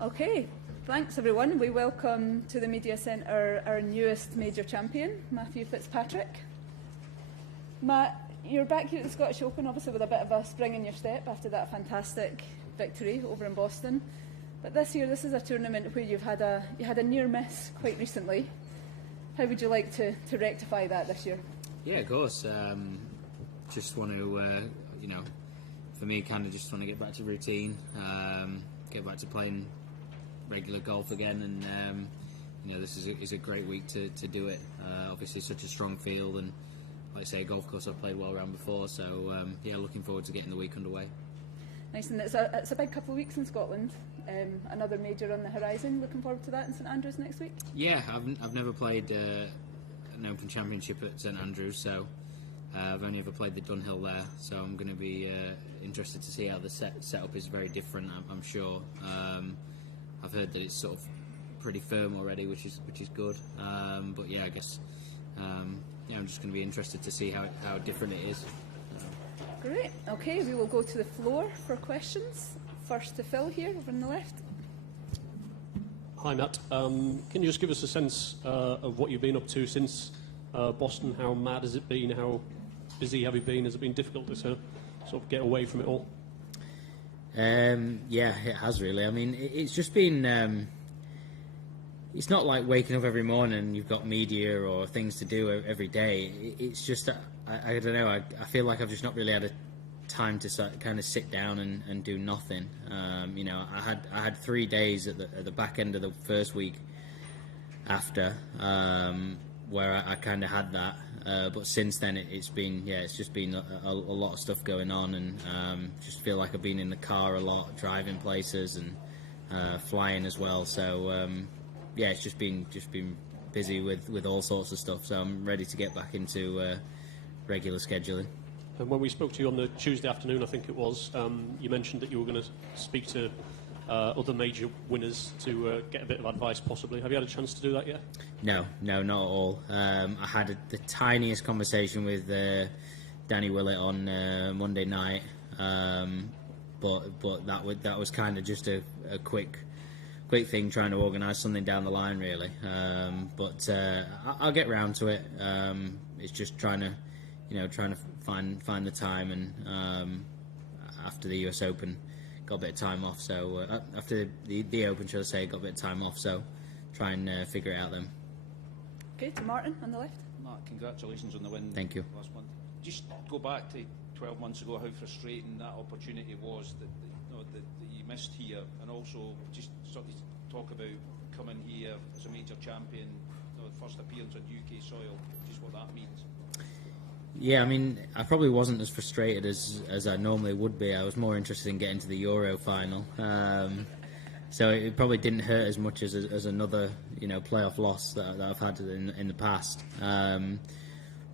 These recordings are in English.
Okay, thanks everyone. We welcome to the Media Centre our newest major champion, Matthew Fitzpatrick. Matt, you're back here at the Scottish Open, obviously with a bit of a spring in your step after that fantastic victory over in Boston. But this year, this is a tournament where you had a near miss quite recently. How would you like to rectify that this year? Yeah, of course. Just want to, for me, kind of just want to get back to routine, get back to playing regular golf again, and this is a great week to do it. Obviously, such a strong field, and like I say, a golf course I've played well around before. So looking forward to getting the week underway. Nice, and it's a big couple of weeks in Scotland. Another major on the horizon. Looking forward to that in St Andrews next week. Yeah, I've never played an Open Championship at St Andrews, so I've only ever played the Dunhill there. So I'm going to be interested to see how the setup is. Very different, I'm sure. I've heard that it's sort of pretty firm already, which is good. But yeah, I guess I'm just going to be interested to see how different it is. Great. Okay, we will go to the floor for questions. First to Phil here, over on the left. Hi Matt, can you just give us a sense of what you've been up to since Boston? How mad has it been? How busy have you been? Has it been difficult to sort of get away from it all? Yeah, it has really. I mean, it's just been... it's not like waking up every morning and you've got media or things to do every day. It's just, I don't know, I feel like I've just not really had a time to kind of sit down and do nothing. I had 3 days at the back end of the first week after where I kind of had that, but since then it's just been a lot of stuff going on, and just feel like I've been in the car a lot, driving places and flying as well. So it's just been busy with all sorts of stuff. So I'm ready to get back into regular scheduling. And when we spoke to you on the Tuesday afternoon, I think it was, you mentioned that you were going to speak to other major winners to get a bit of advice, possibly. Have you had a chance to do that yet? No, not at all. I had the tiniest conversation with Danny Willett on Monday night, but that was kind of just a quick thing, trying to organise something down the line, really. But I'll get round to it. It's just trying to find the time, and after the US Open, got a bit of time off. So after the Open, should I say, got a bit of time off. So try and figure it out then. Okay, to Martin on the left. Mark, congratulations on the win. Thank you. Last month. Just go back to 12 months ago, how frustrating that opportunity was that you missed here, and also just sort of talk about coming here as a major champion, first appearance on UK soil, just what that means. Yeah, I mean, I probably wasn't as frustrated as I normally would be. I was more interested in getting to the Euro final. So it probably didn't hurt as much as another, playoff loss that I've had in the past.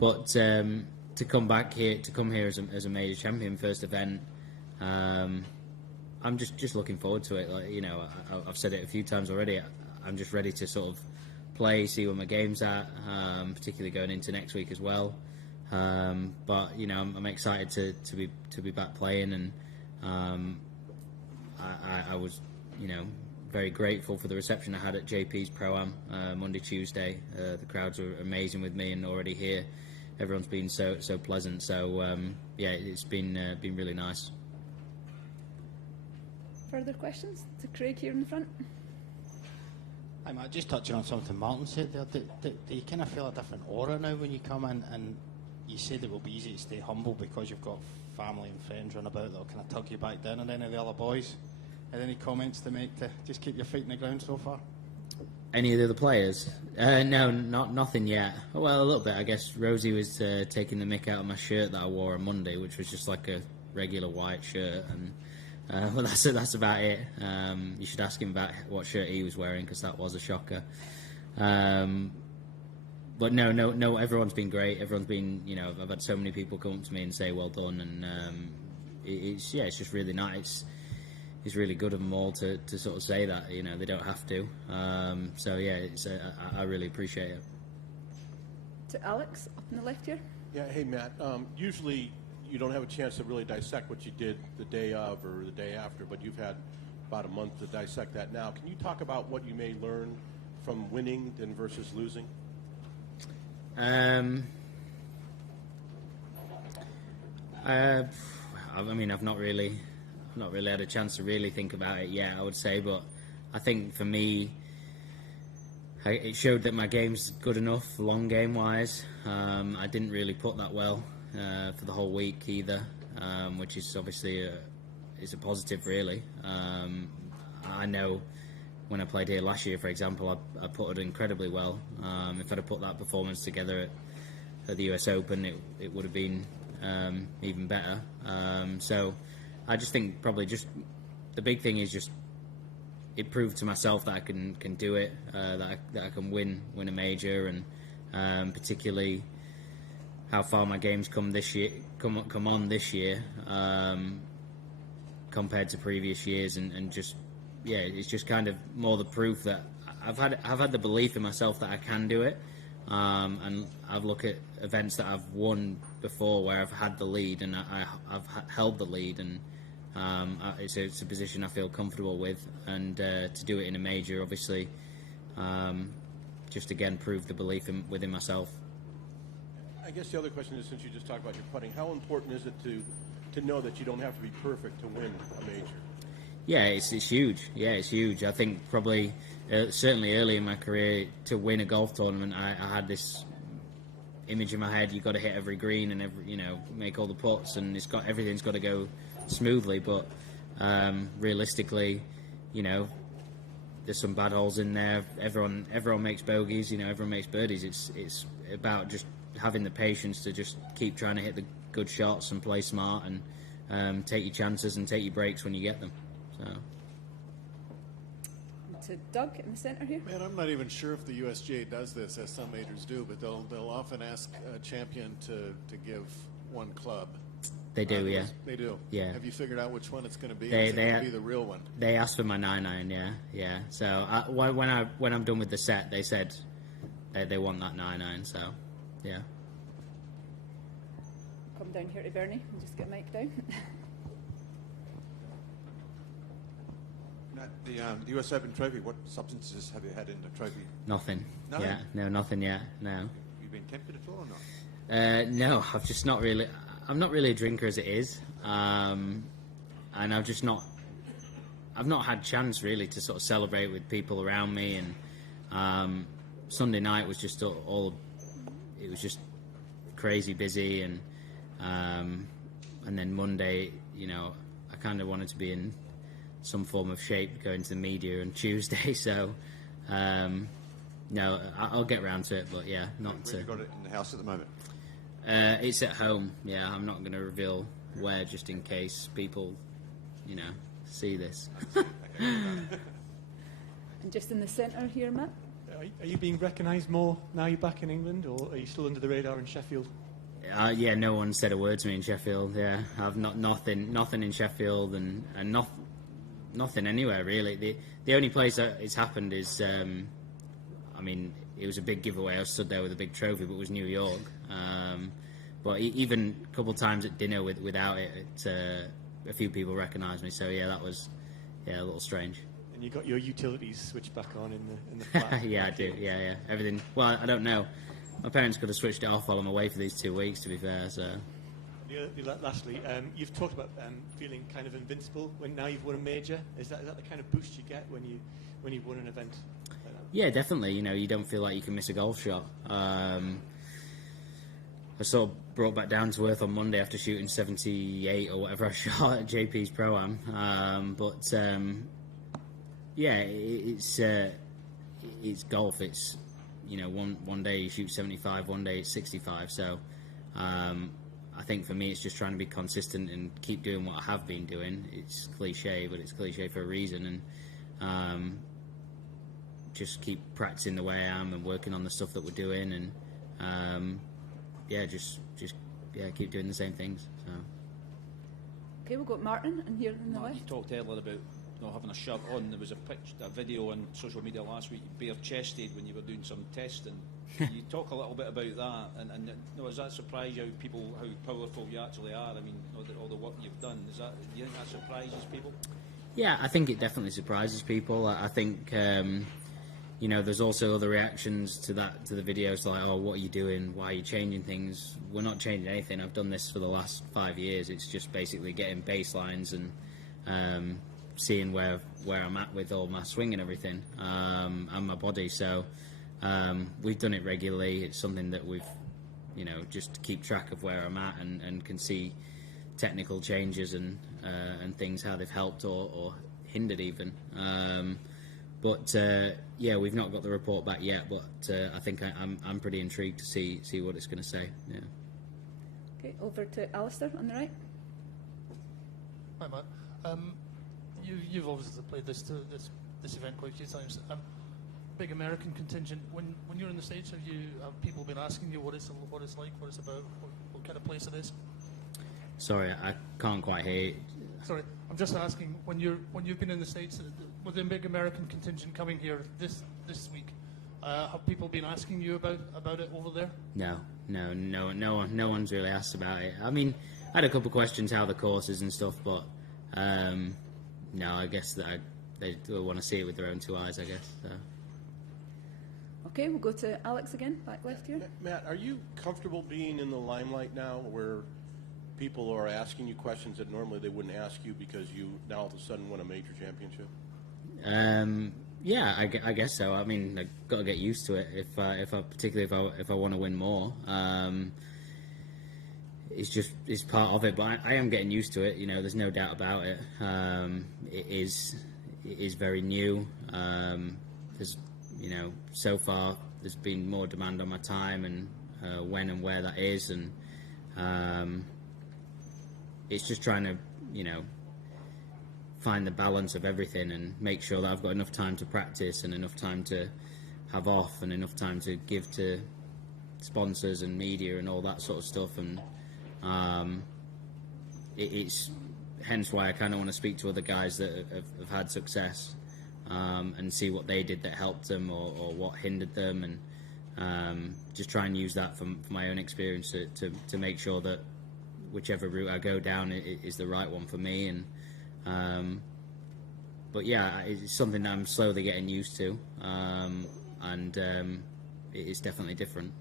But to come here as a major champion, first event, I'm just looking forward to it. I've said it a few times already. I'm just ready to sort of play, see where my game's at, particularly going into next week as well. But I'm excited to be back playing, and I was very grateful for the reception I had at JP's Pro-Am Monday, Tuesday. The crowds were amazing with me, and already here everyone's been so pleasant. So it's been really nice. Further questions to Craig here in the front. Hi Matt, just touching on something Martin said there. Do you kind of feel a different aura now when you come in, and you said it will be easy to stay humble because you've got family and friends run about that'll kind of tug you back down, and any of the other boys? Had any comments to make to just keep your feet in the ground so far? Any of the other players? No, nothing yet. Well, a little bit, I guess. Rosie was taking the mick out of my shirt that I wore on Monday, which was just like a regular white shirt, and well, that's about it. You should ask him about what shirt he was wearing, because that was a shocker. But no, everyone's been great. Everyone's been, I've had so many people come up to me and say well done, and it's just really nice. It's really good of them all to sort of say that, they don't have to. I really appreciate it. To Alex, up on the left here. Yeah, hey Matt. Usually you don't have a chance to really dissect what you did the day of or the day after, but you've had about a month to dissect that now. Can you talk about what you may learn from winning than versus losing? I mean, I've not really had a chance to really think about it yet, I would say, but I think for me, it showed that my game's good enough, long game wise. I didn't really put that well for the whole week either, which is obviously is a positive, really. I know when I played here last year, for example, I put it incredibly well. If I'd have put that performance together at the US Open, it would have been even better. So I just think probably just the big thing is just it proved to myself that I can do it, that I can win a major, and particularly how far my games come on this year compared to previous years, and just it's just kind of more the proof that I've had the belief in myself that I can do it, and I've looked at events that I've won before where I've had the lead and I've held the lead, and it's a position I feel comfortable with, and to do it in a major, obviously, just again prove the belief within myself. I guess the other question is, since you just talked about your putting, how important is it to know that you don't have to be perfect to win a major? Yeah, it's huge. Yeah, it's huge. I think probably certainly early in my career to win a golf tournament, I had this image in my head: you've got to hit every green and make all the putts, and everything's got to go smoothly. But realistically, there's some bad holes in there. Everyone makes bogeys. Everyone makes birdies. It's about just having the patience to just keep trying to hit the good shots and play smart, and take your chances and take your breaks when you get them. So. To Doug in the centre here. Man, I'm not even sure if the USGA does this, as some majors do, but they'll often ask a champion to give one club. They do, yeah. They do. Yeah. Have you figured out which one it's going to be? They going to be the real one. They asked for my 9-iron, yeah. So when I'm done with the set, they said they want that 9-iron. So, yeah. Come down here to Bernie and just get Mike down. The US Open trophy, what substances have you had in the trophy? Nothing. No? Yeah, no, nothing yet. No. Have you been tempted at all or not? No, I've just not really. I'm not really a drinker as it is, and I've just not. I've not had chance really to sort of celebrate with people around me, and Sunday night was just all. It was just crazy busy, and then Monday, I kind of wanted to be in some form of shape going to the media on Tuesday, so no, I'll get around to it, but yeah, not Where you got it in the house at the moment? It's at home. Yeah, I'm not going to reveal where, just in case people, see this. And just in the centre here, Matt. Are you being recognised more now you're back in England, or are you still under the radar in Sheffield? Yeah, no one said a word to me in Sheffield. Yeah, I've nothing in Sheffield, and nothing anywhere really. The only place that it's happened is, it was a big giveaway. I stood there with a big trophy, but it was New York. But even a couple of times at dinner without it, a few people recognised me. So yeah, that was a little strange. And you got your utilities switched back on in the flat. Yeah, I do. Yeah, everything. Well, I don't know. My parents could have switched it off while I'm away for these 2 weeks, to be fair. So. Lastly, you've talked about feeling kind of invincible when now you've won a major. Is that the kind of boost you get when you've won an event like that? Yeah, definitely. You don't feel like you can miss a golf shot. I sort of brought back down to earth on Monday after shooting 78 or whatever I shot at JP's Pro-Am. It's golf. It's one day you shoot 75, one day it's 65. So. I think for me it's just trying to be consistent and keep doing what I have been doing. It's cliche, but it's cliche for a reason, and just keep practicing the way I am and working on the stuff that we're doing, and just keep doing the same things. So. Okay, we've got Martin in here in the Mark, left. you talked earlier about having a shirt on. There was a video on social media last week, bare-chested, when you were doing some testing. You talk a little bit about that, and does that surprise you how powerful you actually are? I mean, all the work you've done, do you think that surprises people? Yeah, I think it definitely surprises people. I think there's also other reactions to the videos like, oh, what are you doing? Why are you changing things? We're not changing anything. I've done this for the last 5 years. It's just basically getting baselines and seeing where I'm at with all my swing and everything, and my body. So we've done it regularly. It's something that we've, just to keep track of where I'm at and can see technical changes and things, how they've helped or hindered even. But we've not got the report back yet. But I think I'm pretty intrigued to see what it's going to say. Yeah. Okay, over to Alistair on the right. Hi, Matt. You've obviously played this event quite a few times. Big American contingent. When you're in the States, have people been asking you what it's like, what it's about, what kind of place it is? Sorry, I can't quite hear you. Sorry, I'm just asking, when you've been in the States with the big American contingent coming here this week, have people been asking you about it over there? No one's really asked about it. I mean, I had a couple of questions how the course is and stuff, but no, I guess that they want to see it with their own two eyes, I guess. So. Okay, we'll go to Alex again, back left here. Matt, are you comfortable being in the limelight now, where people are asking you questions that normally they wouldn't ask you because you now all of a sudden won a major championship? Yeah, I guess so. I mean, I've got to get used to it. Particularly if I want to win more, it's part of it. But I am getting used to it. There's no doubt about it. It is very new. There's so far there's been more demand on my time and when and where that is, and it's just trying to find the balance of everything and make sure that I've got enough time to practice and enough time to have off and enough time to give to sponsors and media and all that sort of stuff. And it's hence why I kind of want to speak to other guys that have had success and see what they did that helped them or what hindered them, and just try and use that for my own experience to make sure that whichever route I go down is the right one for me. And but yeah, it's something that I'm slowly getting used to, and it is definitely different.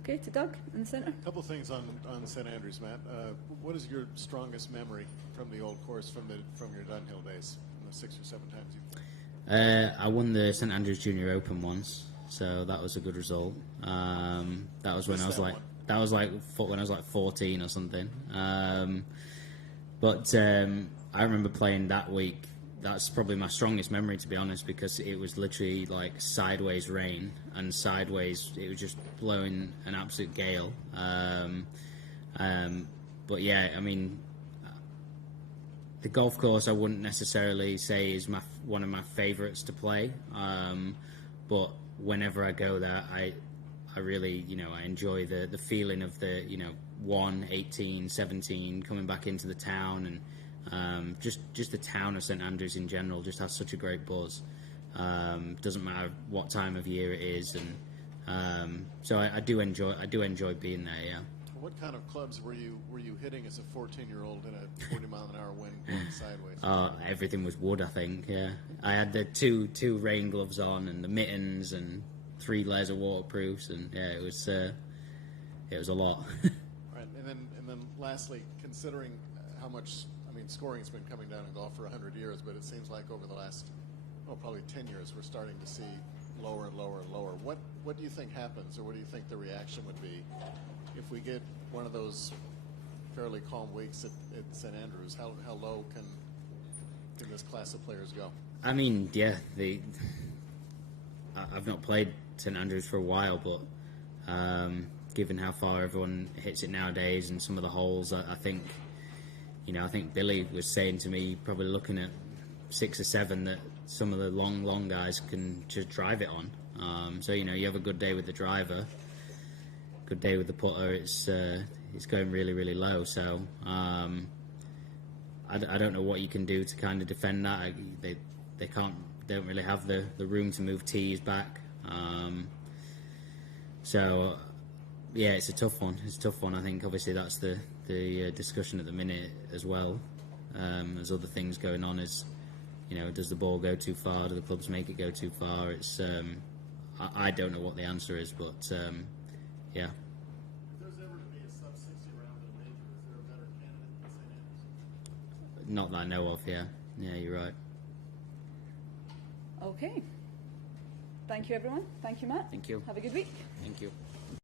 Okay, to Doug in the centre. A couple things on St Andrews, Matt. What is your strongest memory from the old course from your Dunhill days, the 6 or 7 times you've played? I won the St Andrews Junior Open once, so that was a good result. That was when I was like. One? That was when I was 14 or something. But I remember playing that week. That's probably my strongest memory, to be honest, because it was literally like sideways rain and sideways. It was just blowing an absolute gale. But yeah, I mean, the golf course I wouldn't necessarily say is one of my favourites to play. But whenever I go there, I really, I enjoy the feeling of the, 1, 18, 17, coming back into the town, and just the town of St Andrews in general just has such a great buzz. Doesn't matter what time of year it is, and so I do enjoy being there. Yeah. What kind of clubs were you hitting as a 14-year-old in a 40-mile-an-hour wind going sideways? Everything was wood, I think. Yeah, I had the two rain gloves on and the mittens and 3 layers of waterproofs, and yeah, it was a lot. Right, and then lastly, considering how much, scoring's been coming down in golf for 100 years, but it seems like over the last, probably 10 years, we're starting to see lower and lower and lower. What do you think happens, or what do you think the reaction would be if we get one of those fairly calm weeks at St Andrews? How low can this class of players go? I mean, yeah, I've not played St Andrews for a while, but given how far everyone hits it nowadays and some of the holes, I think Billy was saying to me, probably looking at 6 or 7, that some of the long guys can just drive it on. So you have a good day with the driver, good day with the putter. It's going really, really low. So I don't know what you can do to kind of defend that. They don't really have the room to move tees back. So yeah, it's a tough one. I think obviously that's the discussion at the minute as well. There's other things going on. Does the ball go too far? Do the clubs make it go too far? It's I don't know what the answer is, but yeah. If there's ever to be a sub-60 round in a major, is there a better candidate than St. Andrews? Not that I know of. Yeah, you're right. Okay. Thank you, everyone. Thank you, Matt. Thank you. Have a good week. Thank you.